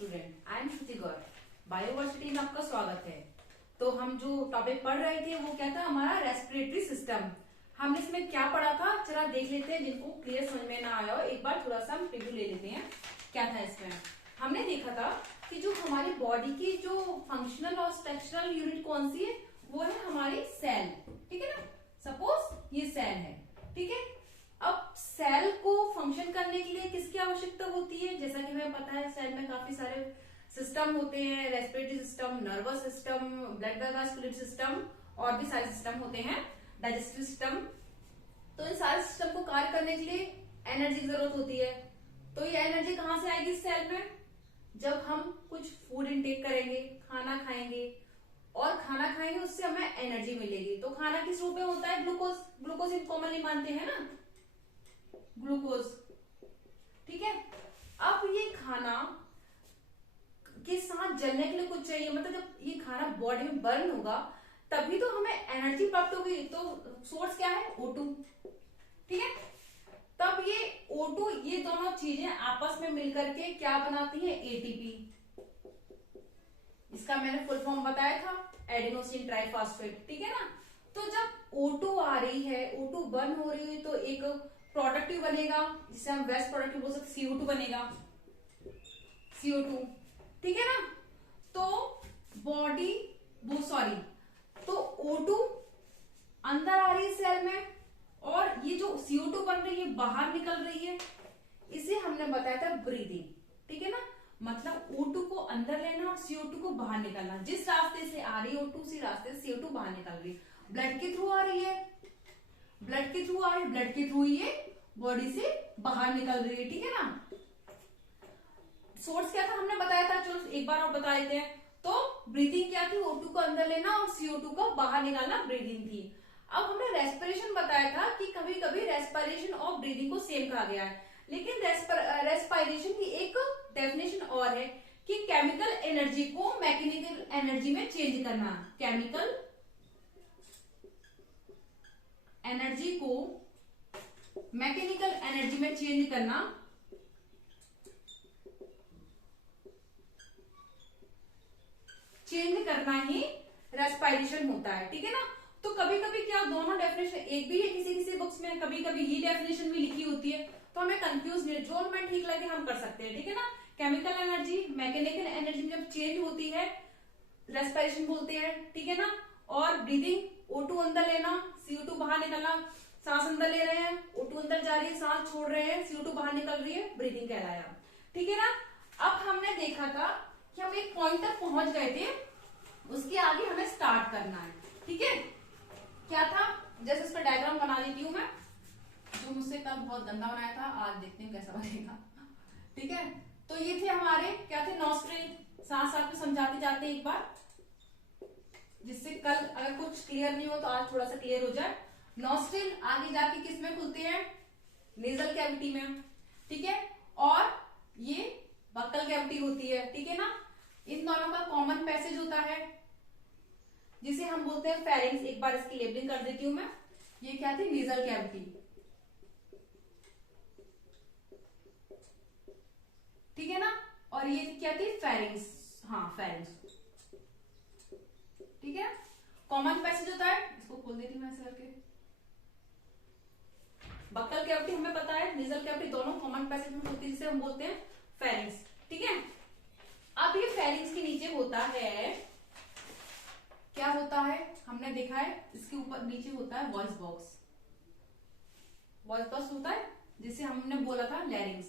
Student, I am Shruti Gaur. Bioversity में आपका स्वागत है। तो हम जो टॉपिक पढ़ रहे थे वो क्या था, हमारा रेस्पिरेटरी सिस्टम। हमने इसमें क्या पढ़ा था, चला देख लेते हैं। जिनको क्लियर समझ में ना आया हो एक बार थोड़ा सा हम रिव्यू ले लेते हैं। क्या था इसमें, हमने देखा था कि जो हमारी बॉडी की जो फंक्शनल और स्ट्रक्चरल यूनिट कौन सी है, वो है हमारी सेल। ठीक है ना, सपोज ये सेल है। ठीक है, अब सेल को फंक्शन करने के लिए किसकी आवश्यकता होती है, जैसा कि हमें पता है सेल में काफी सारे सिस्टम होते हैं, respiratory system, nervous system, blood vascular system और भी सारे सिस्टम होते हैं, डाइजेस्टिव सिस्टम। तो इन सारे सिस्टम को कार्य करने के लिए एनर्जी की जरूरत होती है। तो ये एनर्जी कहाँ से आएगी सेल में, जब हम कुछ फूड इनटेक करेंगे, खाना खाएंगे और खाना खाएंगे उससे हमें एनर्जी मिलेगी। तो खाना किस रूप में होता है, ग्लूकोज। ग्लूकोज हम कॉमनली मानते हैं ना, ग्लूकोज। ठीक है, अब ये खाना के साथ जलने के लिए कुछ चाहिए, मतलब जब ये खाना बॉडी में बर्न होगा तभी तो हमें एनर्जी प्राप्त होगी। तो सोर्स क्या है, O2। ठीक है, तब ये O2, ये दोनों चीजें आपस में मिलकर के क्या बनाती है, एटीपी। इसका मैंने फुल फॉर्म बताया था, एडिनोसिन ट्राइफॉस्फेट। ठीक है ना, तो जब O2 आ रही है, O2 बर्न हो रही है, तो एक प्रोडक्टिव बनेगा जिसे हम वेस्ट प्रोडक्टिव बोल सकते, CO2 बनेगा, CO2। ठीक है ना, तो बॉडी तो O2 अंदर आ रही है सेल में और ये जो CO2 बन रही है बाहर निकल रही है, इसे हमने बताया था ब्रीदिंग। ठीक है ना, मतलब O2 को अंदर लेना और CO2 को बाहर निकालना। जिस रास्ते से आ रही है O2 उसी रास्ते से CO2 बाहर निकल रही है। ब्लड के थ्रू आ रही है, ब्लड के थ्रू आ रही है, ब्लड के थ्रू ये बॉडी से बाहर निकल रही है। ठीक है ना, सोर्स क्या था हमने बताया था, चलो एक बार और बता देते हैं। तो ब्रीदिंग क्या थी, O2 को अंदर लेना और CO2 को बाहर निकालना ब्रीदिंग थी। अब हमने रेस्पिरेशन बताया था कि कभी कभी रेस्पिरेशन और ब्रीदिंग को सेम कहा गया है, लेकिन रेस्पिरेशन की एक डेफिनेशन और है कि केमिकल एनर्जी को मैकेनिकल एनर्जी में चेंज करना। केमिकल एनर्जी को मैकेनिकल एनर्जी में चेंज करना ही रेस्पिरेशन होता है। ठीक है ना, तो कभी कभी क्या दोनों डेफिनेशन एक भी है किसी किसी बुक्स में, कभी कभी ये डेफिनेशन भी लिखी होती है, तो हमें कंफ्यूज नहीं, जो हमें ठीक लगे हम कर सकते हैं। ठीक है ना, केमिकल एनर्जी मैकेनिकल एनर्जी जब चेंज होती है रेस्पिरेशन बोलते हैं। ठीक है ना, और ब्रीदिंग O2 अंदर लेना, CO2 बाहर निकलना। सांस अंदर ले रहे हैं, O2 अंदर जा रही है, सांस छोड़ रहे हैं, CO2 बाहर निकल रही है, ब्रीदिंग कहलाया। ठीक है ना, अब हमने देखा था कि हम एक पॉइंट तक पहुंच गए थे, उसके आगे हमें स्टार्ट करना है। ठीक है, क्या था, जैसे इसका डायग्राम बना देती हूँ मैं, जो मुझसे कल बहुत गंदा बनाया था, आज देखते हैं कैसा बनेगा। ठीक है, तो ये थे हमारे क्या थे, नॉस्ट्रिल। साथ साथ में समझाते जाते एक बार, जिससे कल अगर कुछ क्लियर नहीं हो तो आज थोड़ा सा क्लियर हो जाए। नॉस्ट्रिल आगे जाके किस में खुलते हैं, नेजल कैविटी में। ठीक है, और ये बक्कल कैविटी होती है। ठीक है ना, इन दोनों का कॉमन पैसेज होता है जिसे हम बोलते हैं फेरिंग्स। एक बार इसकी लेबलिंग कर देती हूं मैं। ये क्या थी, नेजल कैविटी। ठीक है ना, और ये क्या थी, फेरिंग्स। हाँ, फेरिंग्स। ठीक है, कॉमन पैसेज होता है, इसको खोल देती हूं ऐसे करके। बक्कल कैविटी हमें पता है, नेजल कैविटी, दोनों कॉमन पैसेज में होती है, जिसे हम बोलते हैं फेरिंग्स। ठीक है, अब ये फेरिंग्स के नीचे होता है, क्या होता है हमने देखा है, इसके ऊपर नीचे होता है वॉइस बॉक्स। वॉइस बॉक्स होता है जिसे हमने बोला था लैरिंग्स।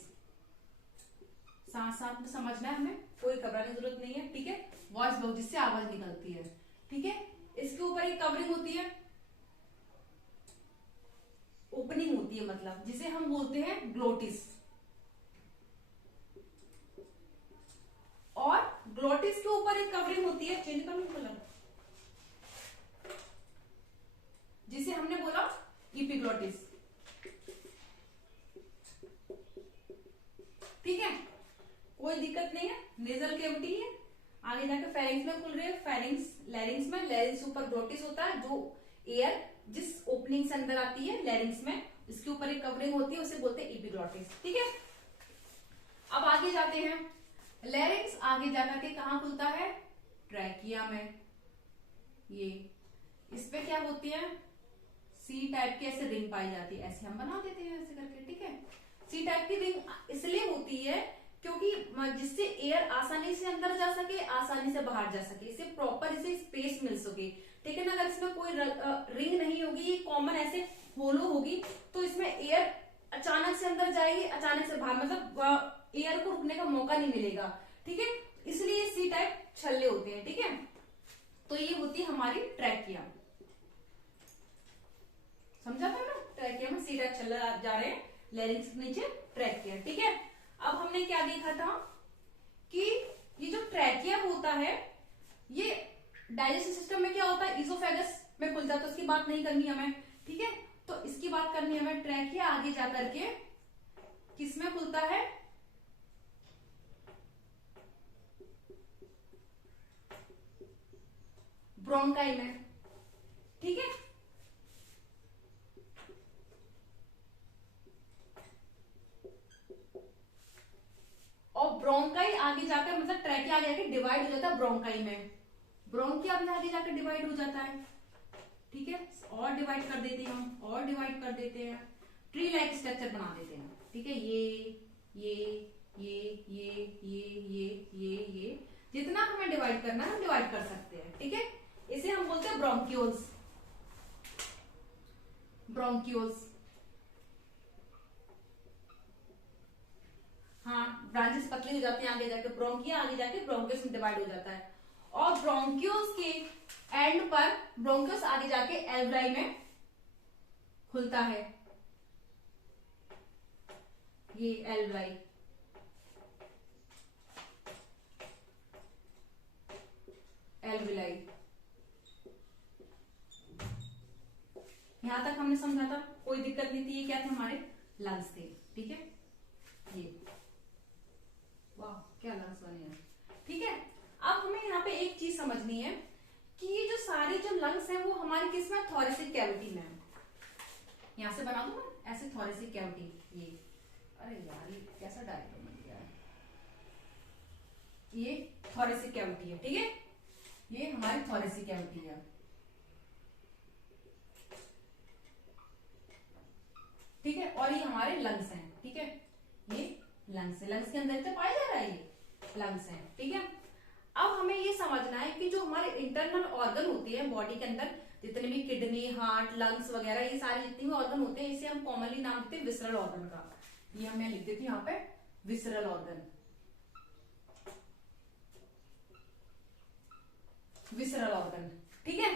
साथ साथ में समझना है, हमें कोई घबराने की जरूरत नहीं है। ठीक है, वॉइस बॉक्स जिससे आवाज निकलती है। ठीक है, इसके ऊपर एक कवरिंग होती है, ओपनिंग होती है, मतलब जिसे हम बोलते हैं ग्लोटिस। और ग्लोटिस के ऊपर एक कवरिंग होती है, चेंज कर कलर, जिसे हमने बोला इपिग्लोटिस। ठीक है, कोई दिक्कत नहीं है, नेजल कैविटी है, आगे जाकर फेरिंग्स में खुल रही है, फेरिंग्स लैरिंग्स में, लैरिंग्स ऊपर ग्लोटिस होता है, जो एयर जिस ओपनिंग से अंदर आती है लैरिंग्स में, इसके ऊपर एक कवरिंग होती है, उसे बोलते हैं इपिग्लोटिस। ठीक है, अब आगे जाते हैं। लैरिंग्स आगे जाकर के कहाँ खुलता है? ट्रैकिया में। ये इस पे क्या होती है? सी टाइप की ऐसे रिंग पाई जाती है, ऐसे हम बना देते हैं ऐसे करके, ठीक है। सी टाइप की रिंग इसलिए होती है क्योंकि जिससे एयर आसानी से अंदर जा सके, आसानी से बाहर जा सके, इसे प्रॉपर इसे स्पेस मिल सके, ठीक है ना। अगर इसमें कोई रिंग नहीं होगी, ये कॉमन ऐसे होलो होगी, तो इसमें एयर अचानक से अंदर जाएगी, अचानक से बाहर, मतलब एयर को रुकने का मौका नहीं मिलेगा, ठीक है। इसलिए सी टाइप छल्ले होते हैं, ठीक है। तो ये होती है हमारी ट्रैकिया, समझा था ना? ट्रैकिया में सी टाइप छल्ले जा रहे हैं, लैरिंग्स के नीचे ट्रैकिया, ठीक है। अब हमने क्या देखा था कि ये जो ट्रैकिया होता है, ये डाइजेस्टिव सिस्टम में क्या होता है? इजोफेगस में खुल जाता है, उसकी बात नहीं करनी हमें, ठीक है। तो इसकी बात करनी है हमें। ट्रैकिया आगे जाकर के किसमें खुलता है? ब्रोंकाई में, ठीक है। और ब्रोंकाई आगे जाकर, मतलब ट्रैकिया आगे जाकर डिवाइड हो जाता है ब्रोंकाई में, ब्रोंकिया भी आगे जाकर डिवाइड हो जाता है, ठीक है। और डिवाइड कर देते हैं हम, और डिवाइड कर देते हैं, ट्री लाइक स्ट्रक्चर बना देते हैं, ठीक है। ये जितना हमें डिवाइड करना है हम डिवाइड कर सकते हैं, ठीक है। इसे हम बोलते हैं ब्रोंक्यूल्स, ब्रोंक्यूल्स। हाँ, ब्रांचेस पतली हो जाती हैं आगे जाके, ब्रोंकिया आगे जाके ब्रोंकियस में डिवाइड हो जाता है। और ब्रोंक्यूल्स के एंड पर ब्रोंकियस आगे जाके एल्वलाई में खुलता है, ये एल्वलाई, एल्विलाई। यहां तक हमने समझा था, कोई दिक्कत नहीं थी। ये क्या थे? हमारे लंग्स थे, ठीक है। ये वाह, क्या लंग्स बने हैं, ठीक है। अब हमें यहाँ पे एक चीज समझनी है कि ये जो सारे जो लंग्स हैं वो हमारे किस में? थोरेसिक कैविटी में। यहां से बना दूं मैं ऐसे, थोरेसिक कैविटी। ये अरे यार, ये कैसा डायग्राम बन गया है? ये थोरेसिक कैविटी है, ठीक है। ये हमारी थोरेसिक कैविटी है, ठीक है। और ये हमारे लंग्स हैं, ठीक है। ये लंग्स है, लंग्स के अंदर तो पाया जा रहा है, ये लंग्स हैं, ठीक है। अब हमें ये समझना है कि जो हमारे इंटरनल ऑर्गन होते हैं बॉडी के अंदर, जितने भी किडनी, हार्ट, लंग्स वगैरह, ये सारे जितने भी ऑर्गन होते हैं, इसे हम कॉमनली नाम देते हैं विसरल ऑर्गन का। ये हमें लिख देती हूँ यहाँ पे, विसरल ऑर्गन, विसरल ऑर्गन, ठीक है।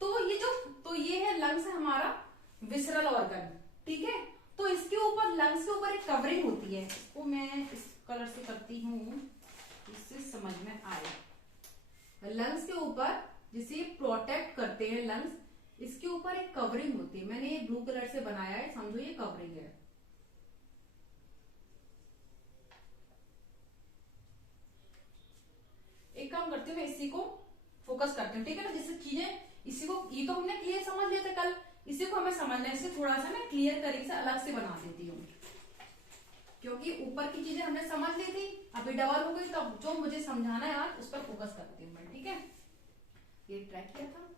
तो ये है लंग्स है हमारा विसरल ऑर्गन, ठीक है। तो इसके ऊपर, लंग्स के ऊपर एक कवरिंग होती है, इसको मैं इस कलर से करती हूँ, इससे समझ में आए। लंग्स के ऊपर जिसे प्रोटेक्ट करते हैं लंग्स, इसके ऊपर एक कवरिंग होती है। मैंने ये ब्लू कलर से बनाया है, समझो ये कवरिंग है। एक काम करती हूँ, मैं इसी को फोकस करती हूँ, ठीक है ना, जिससे चीजें, इसी को, ये तो हमने क्लियर समझ लिया था कल, इसी को हमें समझना है, इसे थोड़ा सा मैं क्लियर तरीके से अलग से बना देती हूँ, क्योंकि ऊपर की चीजें हमने समझ ली थी, अभी डबल हो गई, तो जो मुझे समझाना है आज उस पर फोकस करती हूँ मैं, ठीक है। ये ट्रैकिया था,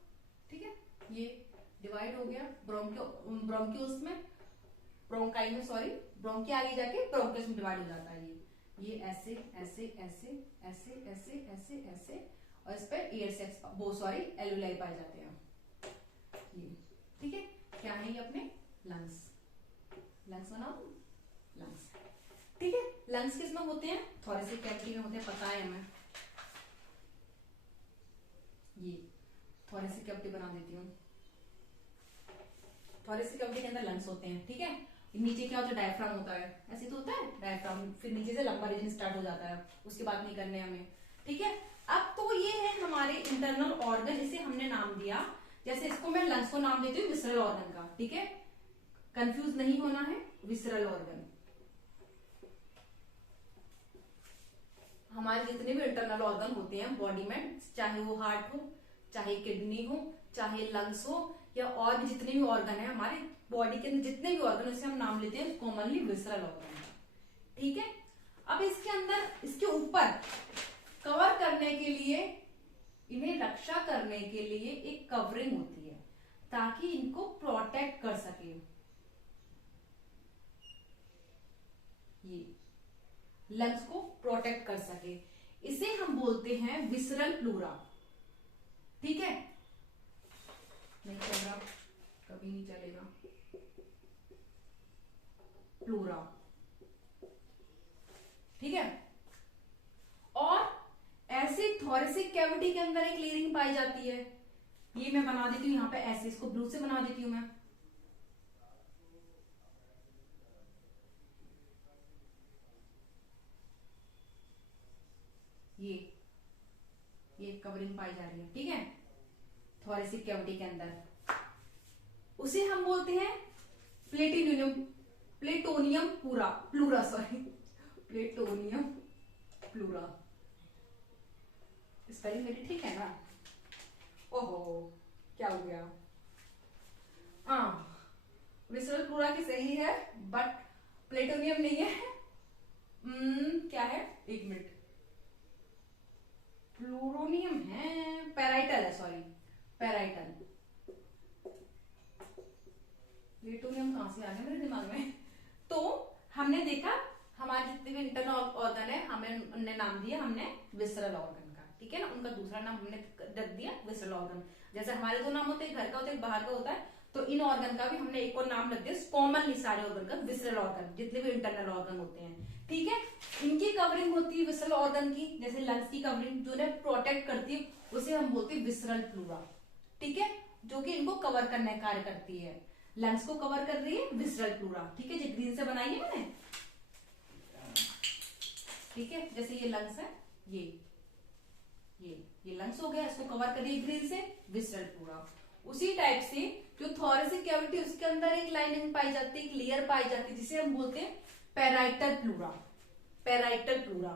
ठीक है। ये डिवाइड हो गया ब्रोंक्यूल्स में, ब्रोंकाई में, सॉरी, ब्रोंकिया आगे जाके ब्रोंकियस में डिवाइड हो जाता है। ये ऐसे ऐसे ऐसे ऐसे ऐसे ऐसे ऐसे, और इस पर एयर सेक्स, वो सॉरी एल्वुलाई पाए जाते हैं, ये, ठीक है। क्या है ये? अपने लंग्स, लंग्स बना दो, लंग्स, ठीक है। लंग्स किस में होते हैं? थोरेसिक कैविटी में होते हैं, पता है हमें। ये थोरेसिक कैविटी बना देती हूँ, थोरेसिक कैविटी के अंदर लंग्स होते हैं, ठीक है। नीचे क्या होता है? डायफ्राम होता है, ऐसे तो होता है डायफ्राम, फिर नीचे से लंबा रीजन स्टार्ट हो जाता है, उसकी बात नहीं करने हमें, ठीक है। अब तो ये है हमारे इंटरनल ऑर्गन, इसे हमने नाम दिया, जैसे इसको मैं लंग्स को नाम देती हूँ विसरल ऑर्गन का, ठीक है। कंफ्यूज नहीं होना है, विसरल ऑर्गन। हमारे जितने भी इंटरनल ऑर्गन होते हैं बॉडी में, चाहे वो हार्ट हो, चाहे किडनी हो, चाहे लंग्स हो, या और भी जितने भी ऑर्गन है हमारे बॉडी के अंदर, जितने भी ऑर्गन, उसे हम नाम लेते हैं कॉमनली विसरल ऑर्गन, ठीक है। अब इसके अंदर ऊपर कवर करने के लिए, इन्हें रक्षा करने के लिए एक कवरिंग होती है ताकि इनको प्रोटेक्ट कर सके। ये लंग्स को प्रोटेक्ट कर सके, इसे हम बोलते हैं विसरल प्लूरा। ठीक है, नहीं चल रहा, कभी नहीं चलेगा। प्लूरा, ठीक है। और ऐसे थोरेसिक कैविटी के अंदर एक लेयरिंग पाई जाती है, ये मैं बना देती हूं यहां पे ऐसे, इसको ब्लू से बना देती हूं मैं। ये कवरिंग पाई जा रही है, ठीक है, थोरेसिक कैविटी के अंदर। उसे हम बोलते हैं प्लेटोनियम प्लूरा, सॉरी, प्लेटोनियम प्लूरा। स्पेलिंग मेरी ठीक है ना? ओहो, क्या हो गया? हाँ, विसरल प्लूरा की सही है, बट प्लेटोनियम नहीं है। क्या है, एक मिनट, प्लूरोनियम है, पैराइटल है, सॉरी, पैराइटल। प्लेटोनियम कहां से आ गया मेरे दिमाग में? तो हमने देखा हमारे जितने भी इंटरनल ऑर्गन है, हमें उनने नाम दिया हमने विसरल ऑर्गन का, ठीक है ना। उनका दूसरा नाम हमने रख दिया विसरल ऑर्गन। जैसे हमारे दो नाम होते हैं, घर का होता है, बाहर का होता है, तो इन ऑर्गन का भी हमने एक और नाम रख दिया कॉमनली सारे ऑर्गन का, विसरल ऑर्गन, जितने भी इंटरनल ऑर्गन होते हैं, ठीक है। इनकी कवरिंग होती है विसरल ऑर्गन की, जैसे लंग्स की कवरिंग जो उन्हें प्रोटेक्ट करती है उसे हम बोलते हैं विसरल प्लूरा, ठीक है, जो कि इनको कवर करने का कार्य करती है। लंग्स को कवर कर रही है विसरल प्लूरा, ठीक है, जो ग्रीन से बनाई है मैंने, ठीक है। जैसे ये लंग्स है, ये लंग्स हो गया, इसको कवर कर रही है ग्रीन से विसरल प्लूरा। उसी टाइप से जो थोरेसिक कैविटी, उसके अंदर एक लाइनिंग पाई जाती है, एक लेयर पाई जाती है, जिसे हम बोलते हैं पैराइटल प्लूरा, पैराइटल प्लूरा।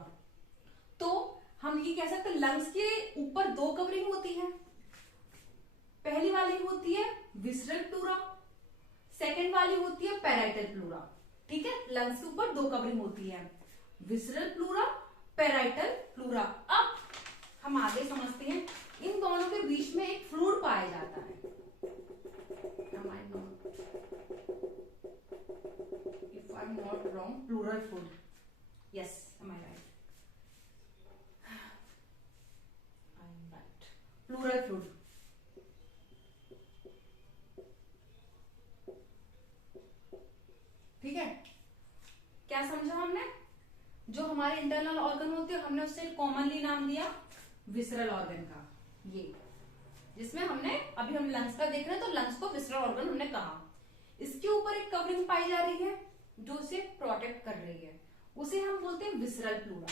तो हम ये कह सकते हैं लंग्स के ऊपर दो कवरिंग होती है। पहली वाली होती है विसरल प्लूरा, सेकंड वाली होती है पैराइटल प्लूरा, ठीक है। लंग्स के ऊपर दो कवरिंग होती है, विसरल प्लूरा, पैराइटल प्लूरा। अब हम आगे समझते हैं, इन दोनों के बीच में एक फ्लूइड पाया जाता है। If I'm not wrong, pleural fluid. Yes, am I right? I'm right. Pleural fluid. ठीक है, क्या समझा हमने? जो हमारे इंटरनल ऑर्गन होते हैं, हमने उससे कॉमनली नाम दिया विसरल ऑर्गन का, ये जिसमें हमने अभी हम लंग्स का देख रहे हैं, तो लंग्स को विसरल ऑर्गन हमने कहा। इसके ऊपर एक कवरिंग पाई जा रही है जो उसे प्रोटेक्ट कर रही है, उसे हम बोलते हैं विसरल प्लूरा,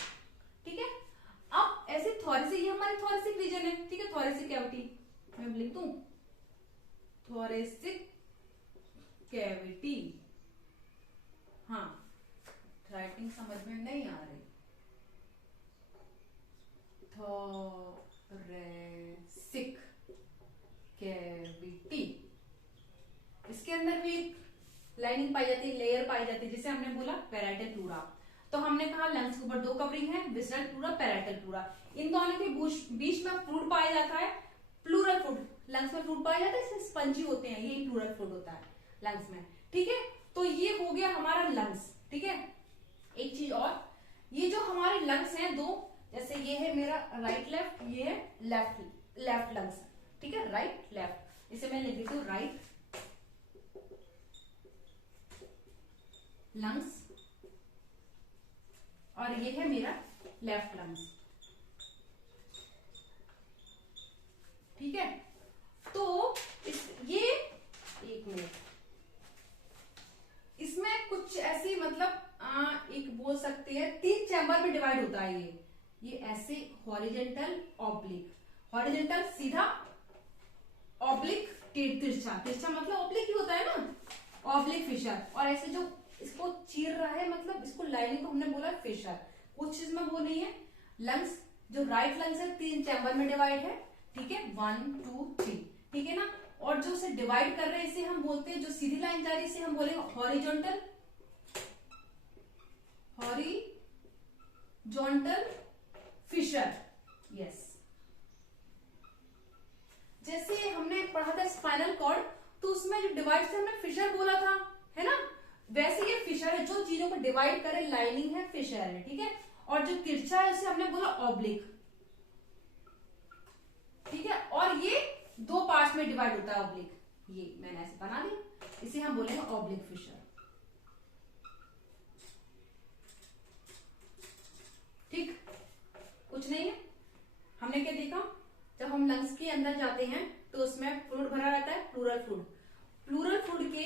ठीक है। अब ऐसे थोरेसिक, ये हमारी थोरेसिक रीजन है, ठीक है, थोरेसिक कैविटी, मैं लिख दूं थोरेसिक कैविटी। हाँ, राइटिंग समझ में नहीं आ रही, थोरेसिक कैविटी, इसके अंदर भी लाइनिंग पाई जाती है, लेयर पाई जाती है, जिसे हमने बोला पैराइटल प्लूरा। तो हमने कहा लंग्स के ऊपर दो कवरिंग है, विसरल प्लूरा, पैराइटल प्लूरा। इन दोनों के बीच में फ्लूइड पाया जाता है, प्लूरल फ्लूइड। लंग्स में फ्लूइड पाया जाता है, इसमें स्पंजी होते हैं, यही प्लूरल फ्लूइड होता है लंग्स में, ठीक है। तो ये हो गया हमारा लंग्स, ठीक है। एक चीज और, ये जो हमारे लंग्स हैं दो, जैसे ये है मेरा राइट लेफ्ट, ये है लेफ्ट लंग्स, ठीक है, राइट लेफ्ट, इसे मैं लिख देती हूँ राइट लंग्स, और ये है मेरा लेफ्ट लंग्स, ठीक है। तो ये एक मिनट, इसमें कुछ ऐसी मतलब एक बोल सकते हैं 3 चैम्बर में डिवाइड होता है ये ऐसे हॉरिजेंटल ऑब्लिक, हॉरिजेंटल सीधा, ऑब्लिक तिरछा, तिरछा मतलब ऑब्लिक ही होता है ना, ऑब्लिक फिशर, और ऐसे जो इसको चीर रहा है मतलब इसको लाइनिंग को हमने बोला फिशर। कुछ चीज में वो नहीं है। लंग्स, जो राइट लंग्स है 3 चैम्बर में डिवाइड है, ठीक है, 1 2 3, ठीक है ना। और जो उसे डिवाइड कर रहे हैं इसे हम बोलते हैं, जो सीधी लाइन जा रही है इसे हम बोलेंगे हॉरिजॉन्टल जॉन्टल फिशर, यस। जैसे हमने पढ़ा था स्पाइनल कॉर्ड, तो उसमें जो डिवाइड से हमने फिशर बोला था, है ना, वैसे ये फिशर है, जो चीजों को डिवाइड करे, लाइनिंग है, फिशर है, ठीक है। और जो तिरछा है उसे हमने बोला ऑब्लिक, ठीक है। और ये दो पार्ट्स में डिवाइड होता है ऑब्लिक, ये मैंने ऐसे बना दिया, इसे हम बोलेंगे ऑब्लिक फिशर, ठीक। कुछ नहीं है। हमने क्या देखा, जब हम लंग्स के अंदर जाते हैं तो उसमें फ्लूइड भरा रहता है, प्लूरल फ्लूइड। प्लूरल फ्लूइड के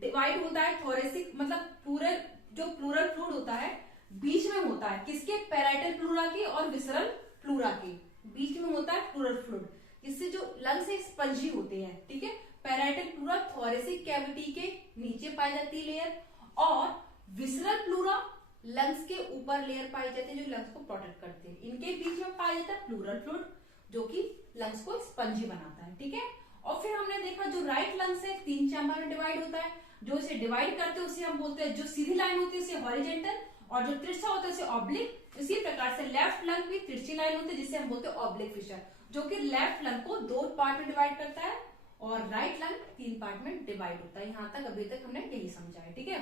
डिवाइड होता है थोरेसिक, मतलब प्लूरल, जो प्लूरल फ्लूइड होता है बीच में होता है किसके, पैराइटल प्लूरा के और विसरल प्लूरा के बीच में होता है प्लूरल फ्लूइड, जिससे जो लंग्स एक स्पंजी होते हैं, ठीक है। पैराइटल प्लूरा थोरेसिक कैविटी के नीचे पाई जाती है लेयर, और विसरल प्लूरा लंग्स के ऊपर लेयर पाई जाती है जो लंग्स को प्रोटेक्ट करते हैं। इनके बीच में पाया जाता है प्लूरल फ्लूइड, जो कि लंग्स को स्पंजी बनाता है, ठीक है। और फिर हमने देखा जो राइट लंग्स है 3 चैम्बर में डिवाइड होता है, जो इसे डिवाइड करते हैं उसे हम बोलते हैं, जो सीधी लाइन होती है उसे हॉरिजेंटल, और जो तिरछा होता है उसे ऑब्लिक। इसी प्रकार से लेफ्ट लंग भी तिरछी लाइन होती है जिसे हम बोलते हैं ऑब्लिक फिशर, जो कि लेफ्ट लंग को 2 पार्ट में डिवाइड करता है और राइट लंग 3 पार्ट में डिवाइड होता है। यहां तक अभी तक हमने यही समझा है, ठीक है।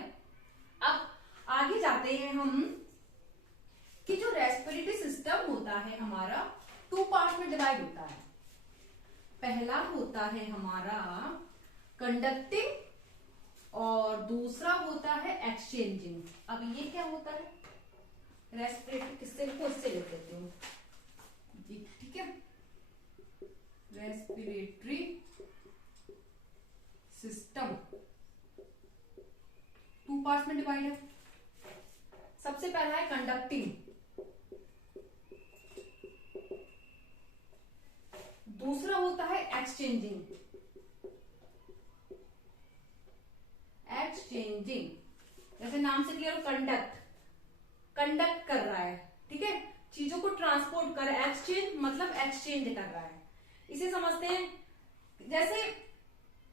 अब आगे जाते हैं हम कि जो रेस्पिरेटरी सिस्टम होता है हमारा 2 पार्ट में डिवाइड होता है। पहला होता है हमारा कंडक्टिंग और दूसरा होता है एक्सचेंजिंग। अब ये क्या होता है, रेस्पिरेटरी किससे लिखो, इससे लिख देती हूँ, ठीक है। रेस्पिरेटरी सिस्टम 2 पार्ट्स में डिवाइड है। सबसे पहला है कंडक्टिंग, दूसरा होता है एक्सचेंजिंग। एक्सचेंजिंग जैसे नाम से क्लियर, कंडक्ट कर रहा है, ठीक है, चीजों को ट्रांसपोर्ट कर, एक्सचेंज मतलब एक्सचेंज कर रहा है, इसे समझते हैं। जैसे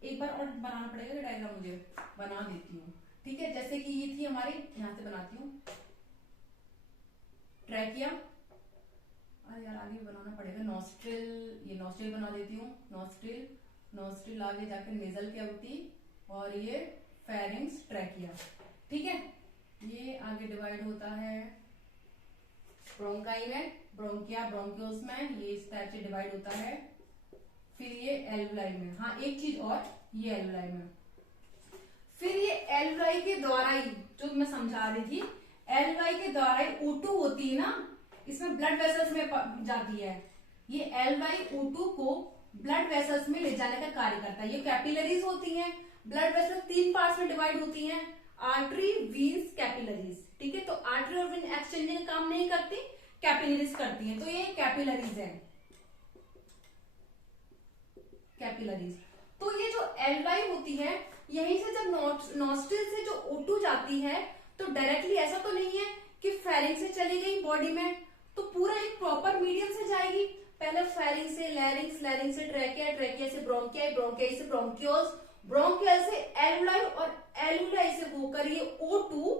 एक बार और बनाना पड़ेगा डायग्राम, मुझे बना देती हूँ, ठीक है। जैसे कि ये थी हमारी, यहां से बनाती हूँ, ट्रैकिया, अरे यार आगे बनाना पड़ेगा, नॉस्ट्रिल, ये नॉस्ट्रिल बना देती हूँ, नॉस्ट्रिल आगे जाकर नेजल कैविटी, और ये फेरिंग्स, ट्रैकिया, ठीक है। ये आगे डिवाइड होता है ब्रोंकाई में, ब्रोंकिया, ब्रोंकियोस में, ये इस टाइप से डिवाइड होता है। फिर ये एल्वुलाई में, हाँ एक चीज और, ये एल्वुलाई में। फिर ये एल्वुलाई के द्वारा ही, जो मैं समझा रही थी, एल्वुलाई के द्वारा ही O2 होती है ना, इसमें ब्लड वेसल्स में जाती है। ये एल्वुलाई O2 को ब्लड वेसल्स में ले जाने का कार्य करता है। ये कैपिलरीज होती हैं, ब्लड वेसल 3 पार्ट्स में डिवाइड होती हैं, आर्टरी, वीन्स, कैपिलरीज, ठीक है। तो आर्टरी और वीन एक्सचेंजिंग काम नहीं करती, कैपिलरीज करती हैं, तो ये कैपिलरीज है, कैपिलरीज। तो ये जो एल्वुलाई होती है, यहीं से जब नॉस्ट्रिल से जो O2 जाती है, तो डायरेक्टली ऐसा तो नहीं है कि फेरिंग से चली गई बॉडी में, तो पूरा एक प्रॉपर मीडियम से जाएगी। पहले फेरिंग से लैरिंग्स, लैरिंग से ट्रैकिया, ट्रैकिया से ब्रोंकिया, ब्रोंकिया से ब्रोंकियोस, ब्रोंकियल से एल्वुलाई, और एल्वुलाई से होकर ये O2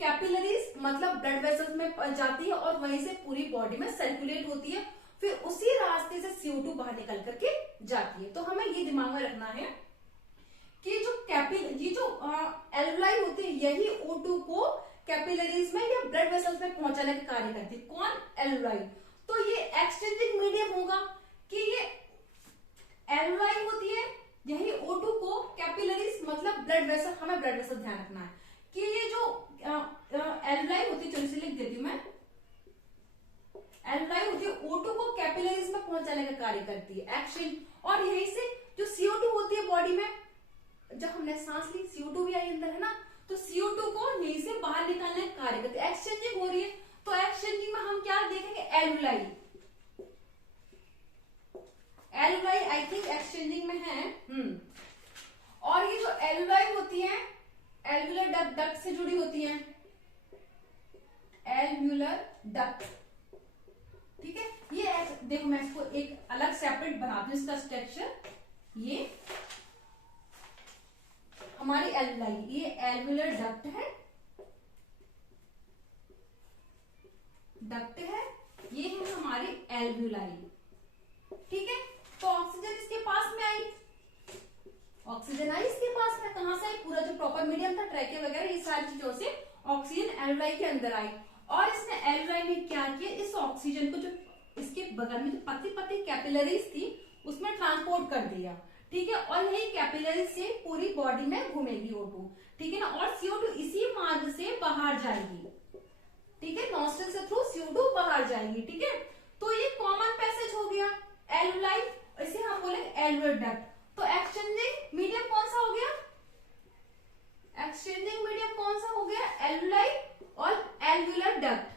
कैपिलरीज मतलब ब्लड वेसल्स में जाती है और वहीं से पूरी बॉडी में सर्कुलेट होती है। फिर उसी रास्ते से CO2 बाहर निकल करके जाती है। तो हमें ये दिमाग में रखना है कि ये जो एल्वुलाई होती है, यही O2 को कैपिलरीज में या ब्लड वेसल्स में पहुंचाने का कार्य करती है। कौन? एल्वुलाई। तो ये एक्सचेंजिंग मीडियम होगा कि ये एल्वुलाई होती है, यही O2 को कैपिलरीज मतलब ब्लड वेसल, हमें ब्लड वेसल ध्यान रखना है कि ये जो एल्वुलाई होती है, चलिए से लिख देती हूं मैं, एल्वुलाई होती है O2 को कैपिलरीज में पहुंचाने का कार्य करती है, एक्शन। और यहीं से जो CO2 होती है बॉडी में, जब हमने सांस ली CO2 भी आई अंदर, है ना, तो CO2 को यहीं से बाहर निकालने का कार्य करती है, एक्सचेंजिंग हो रही है। तो एक्सचेंजिंग में हम क्या देखेंगे? Alveoli, alveoli I think exchanging में है। और ये जो एल्वुलाई होती है, एल्वुलर डक्ट से जुड़ी होती है, एल्वुलर डक्ट, ठीक है। ये देखो मैं इसको एक अलग सेपरेट बनाती हूँ, इसका स्ट्रक्चर। ये हमारी एल्वुलाई, ये एल्वुलर डक्ट है, डक्ट है, ये है हमारी एल्व्यूलाई। ठीक है, तो ऑक्सीजन इसके पास में आई, ऑक्सीजन आई इसके पास में, कहां से आई, पूरा जो प्रॉपर मीडियम था ट्रैके वगैरह ये सारी चीजों से ऑक्सीजन एल्वुलाई के अंदर आई। और इसने एल्वुलाई में क्या किया, इस ऑक्सीजन को जो इसके बगल में जो पतली पतली कैपिलरीज थी उसमें ट्रांसपोर्ट कर दिया। ठीक है, और यही कैपिलरी से पूरी बॉडी में घूमेगी O2। ठीक है ना, और CO2 इसी मार्ग से बाहर जाएगी। ठीक है, नॉस्ट्रल से थ्रू CO2 बाहर जाएगी। ठीक है, तो ये कॉमन पैसेज हो गया एल्वुलाई, इसे हम बोले एल्वुलर डक्ट। तो एक्सचेंजिंग मीडियम कौन सा हो गया, एक्सचेंजिंग मीडियम कौन सा हो गया, एल्वुलाई और एल्वुलर डक्ट।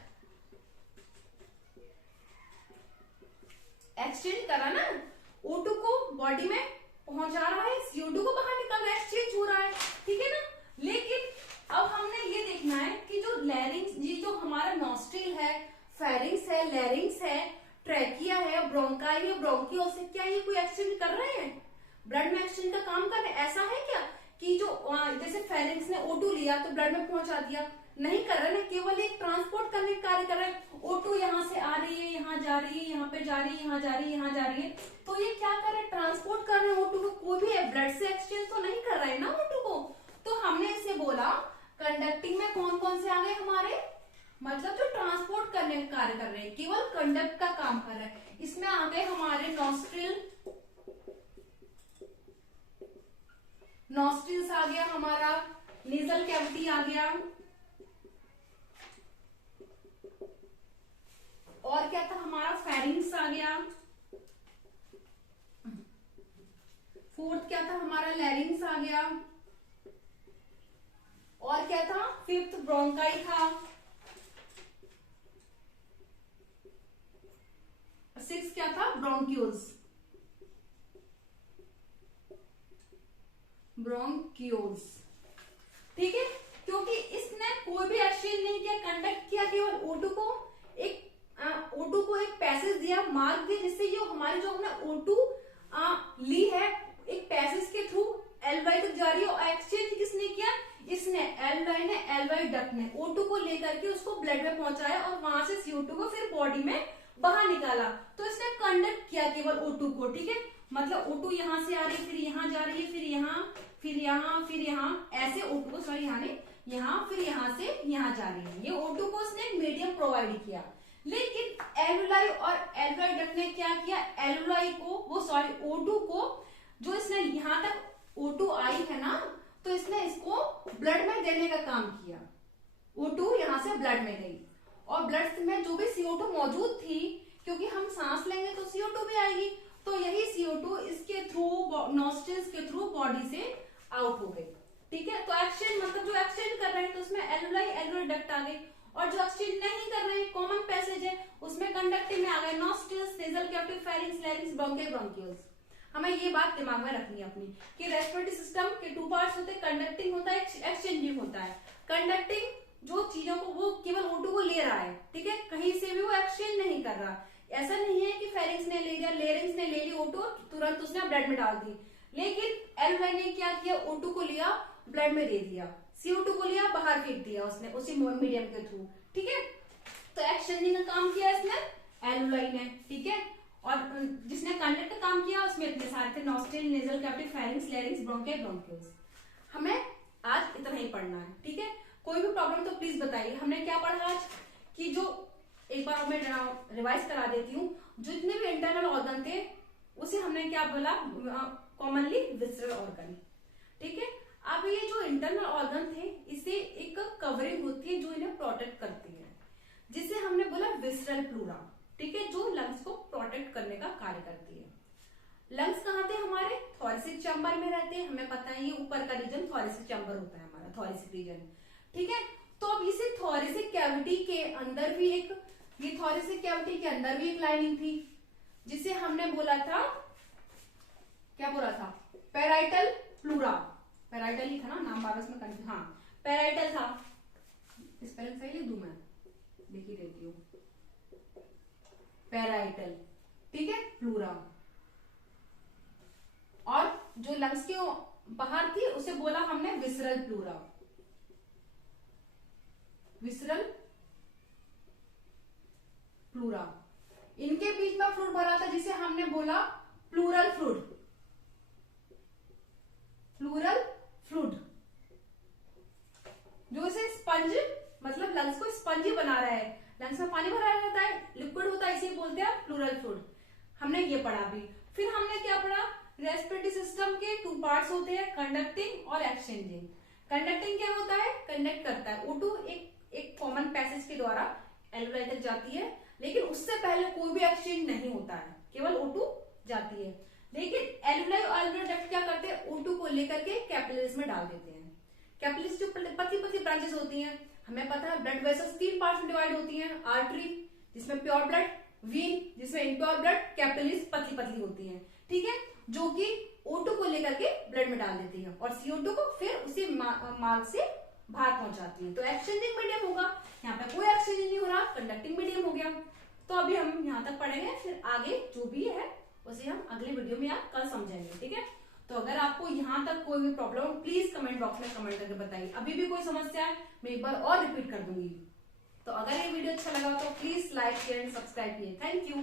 एक्सचेंज करा ना, O2 को बॉडी में पहुंचा रहा है, CO2 को बाहर निकल रहा है, एक्सचेंज हो रहा है। ठीक है ना, लेकिन अब हमने ये देखना है कि जो लैरिंग्स, ये जो हमारा नॉस्ट्रिल है, फेरिंग्स है, लैरिंग्स है, ट्रैकिया है, ब्रोंकाई है, ब्रोंकियोल से, क्या ये कोई एक्सचेंज कर रहे हैं, ब्लड में एक्सचेंज का काम कर रहे हैं? ऐसा है क्या कि जो जैसे फेरिंग्स ने O2 लिया तो ब्लड में पहुंचा दिया? नहीं कर रहे हैं, केवल एक ट्रांसपोर्ट करने का कार्य कर रहे हैं। O2 यहाँ से आ रही है, यहाँ जा रही है, यहाँ पे जा रही है, यहाँ जा रही है, यहाँ जा रही है, तो ये क्या कर रहे हैं, ट्रांसपोर्ट कर रहे हैं O2 को। कोई भी ब्लड से एक्सचेंज तो नहीं कर रहे हैं ना O2 को। तो हमने इसे बोला कंडक्टिंग में कौन कौन से आ गए हमारे, मतलब जो ट्रांसपोर्ट करने का कार्य कर रहे हैं, केवल कंडक्ट का काम कर रहे हैं। इसमें आ गए हमारे नॉस्ट्रिल, नॉस्ट्रिल्स आ गया हमारा, नेजल कैविटी आ गया, और क्या था हमारा, फेरिंग्स आ गया, फोर्थ क्या था हमारा, लैरिंग्स आ गया, और क्या था, फिफ्थ ब्रोंकाई था, सिक्स क्या था, ब्रोंक्यूल्स, ब्रोंक्यूल्स। ठीक है, क्योंकि इसने कोई भी एक्सचेंज नहीं किया, कंडक्ट किया, केवल O2 को एक O2 को एक पैसेज दिया, मार्ग दिया, जिससे ये हमारी जो हमने O2 ली है एक पैसेज के थ्रू एल्वुलाई तक जा रही है। और एक्सचेंज किसने किया, इसने, एल्वुलाई ने, एल्वुलाई डक्ट ने O2 को लेकर के उसको ब्लड में पहुंचाया और वहां से CO2 को फिर बॉडी में बाहर निकाला। तो इसने कंडक्ट किया केवल O2 को। ठीक है, मतलब O2 यहाँ से आ रही है, फिर यहाँ जा रही है, फिर यहाँ, फिर यहाँ, फिर यहाँ, ऐसे O2 को, सॉरी यहाँ नहीं, यहाँ, फिर यहाँ से यहाँ जा रही है। ये O2 को उसने मीडियम प्रोवाइड किया। लेकिन एल्वुलाई और एल्वुलाई डक्ट ने क्या किया, एल्वुलाई को, वो सॉरी O2 को, जो इसने यहाँ तक O2 आई है ना, तो इसने इसको ब्लड में देने का काम किया। O2 यहाँ से ब्लड में गई और ब्लड में जो भी CO2 मौजूद थी, क्योंकि हम सांस लेंगे तो CO2 भी आएगी, तो यही CO2 इसके थ्रू, नॉस्ट्रिल्स के थ्रू बॉडी से आउट हो गई। ठीक है, तो एक्सचेंज मतलब जो एक्सचेंज कर रहे हैं तो उसमें एल्वुलाई, एल्वुलर डक्ट आ गई, और जो एक्सचेंज नहीं कर रहे हैं, कॉमन पैसेज है, उसमें कंडक्टिंग में आ गए nostrils, nasal cavity, pharynx, लैरिंग्स, bronchial, bronchioles. हमें ये बात दिमाग में रखनी है अपनी कि रेस्पिरेटरी सिस्टम के 2 पार्ट्स होते हैं, कंडक्टिंग होता है, एक्सचेंजिंग होता है। कंडक्टिंग जो चीजों को, वो केवल O2 को ले रहा है। ठीक है, कहीं से भी वो एक्सचेंज नहीं कर रहा। ऐसा नहीं है कि फेरिंग्स ने ले लिया, लेरिंग्स ने ले ली O2, तुरंत उसने ब्लड में डाल दी। लेकिन एल्वुलाई ने क्या किया, O2 को लिया, ब्लड में दे दिया, CO2 को लिया, बाहर फेंक दिया उसने उसी मीडियम के थ्रू। ठीक है, तो एक्सचेंजिंग का काम किया इसने एल्वुलाई ने। ठीक है, और जिसने कंडक्ट का काम किया उसमें इतने सारे थे, nostril, nasal cavity, pharynx, लैरिंग्स, bronchial, bronchioles. हमें आज इतना ही पढ़ना है। ठीक है, कोई भी प्रॉब्लम तो प्लीज बताइए। हमने क्या पढ़ा आज, कि जो एक बार मैं रिवाइज करा देती हूँ, जितने भी इंटरनल ऑर्गन थे उसे हमने क्या बोला, कॉमनली विसरल ऑर्गन। ठीक है, अब ये जो इंटरनल ऑर्गन थे, इसे एक कवरिंग होती है जो इन्हें प्रोटेक्ट करती है, जिसे हमने बोला विसरल प्लूरा। ठीक है, जो लंग्स को प्रोटेक्ट करने का कार्य करती है। लंग्स कहाँ थे हमारे, थोरेसिक चैम्बर में रहते हैं, हमें पता है ये ऊपर का रीजन थोरेसिक चैम्बर होता है हमारा, थोरेसिक रीजन। ठीक है, तो अब इसे थोरेसिक कैविटी के अंदर भी एक, ये थोरेसिक कैविटी के अंदर भी एक लाइनिंग थी, जिसे हमने बोला था, क्या बोला था, पैराइटल प्लूरा। पैराइटल ही था ना नाम, बारस में कंफ्यूज, हाँ पैराइटल था। स्पेलिंग सही लिख दूं मैं, लिख ही देती हूँ, पैराइटल। ठीक है, प्लूरा। और जो लंग्स के बाहर थी उसे बोला हमने विसरल प्लूरा, विसरल प्लूरा। इनके बीच में फ्लूइड भरा था जिसे हमने बोला प्लूरल फ्लूइड। प्लूरल फ्लूइड जो इसे स्पंज मतलब लंग्स को स्पंजी बना रहा है। लंग्स में पानी भरा रहता है, लिक्विड होता है, इसे बोलते हैं प्लूरल फ्लूइड। हमने ये पढ़ा भी। फिर हमने क्या पढ़ा, रेस्पिरेटरी सिस्टम के 2 पार्ट्स होते हैं, कंडक्टिंग और एक्सचेंजिंग। कंडक्टिंग क्या होता है, कंडक्ट करता है। O2 एक कॉमन पैसेज के द्वारा एल्वेलाई तक जाती है, लेकिन उससे पहले कोई भी एक्सचेंज नहीं होता है, केवल O2 जाती है। लेकिन एल्वेलाई और एल्वेओलर डक्ट क्या करते हैं, O2 को लेकर के कैपिलरीज में डाल देते हैं। कैपिलरीज जो पतली पतली ब्रांचेस होती हैं, हमें पता है ब्लड वेसल्स 3 पार्ट्स में डिवाइड होती हैं, आर्टरी जिसमें प्योर ब्लड, वीन जिसमें इम्प्योर ब्लड, कैपिलरीज पतली पतली होती हैं, ठीक है, जो कि O2 को लेकर के ब्लड में डाल देती है और CO2 को फिर उसी मार्ग से बाहर पहुंचाती है। तो एक्सचेंजिंग मीडियम होगा, यहाँ पे कोई एक्सचेंज नहीं हो रहा, कंडक्टिंग मीडियम हो गया। तो अभी हम यहाँ तक पढ़ेंगे, फिर आगे जो भी है उसे हम अगले वीडियो में आप कल समझेंगे, ठीक है। तो अगर आपको यहाँ तक कोई भी प्रॉब्लम, प्लीज कमेंट बॉक्स में कमेंट करके बताइए। अभी भी कोई समस्या है मैं एक बार और रिपीट कर दूंगी। तो अगर ये वीडियो अच्छा लगा तो please like share and subscribe कीजिए। Thank you.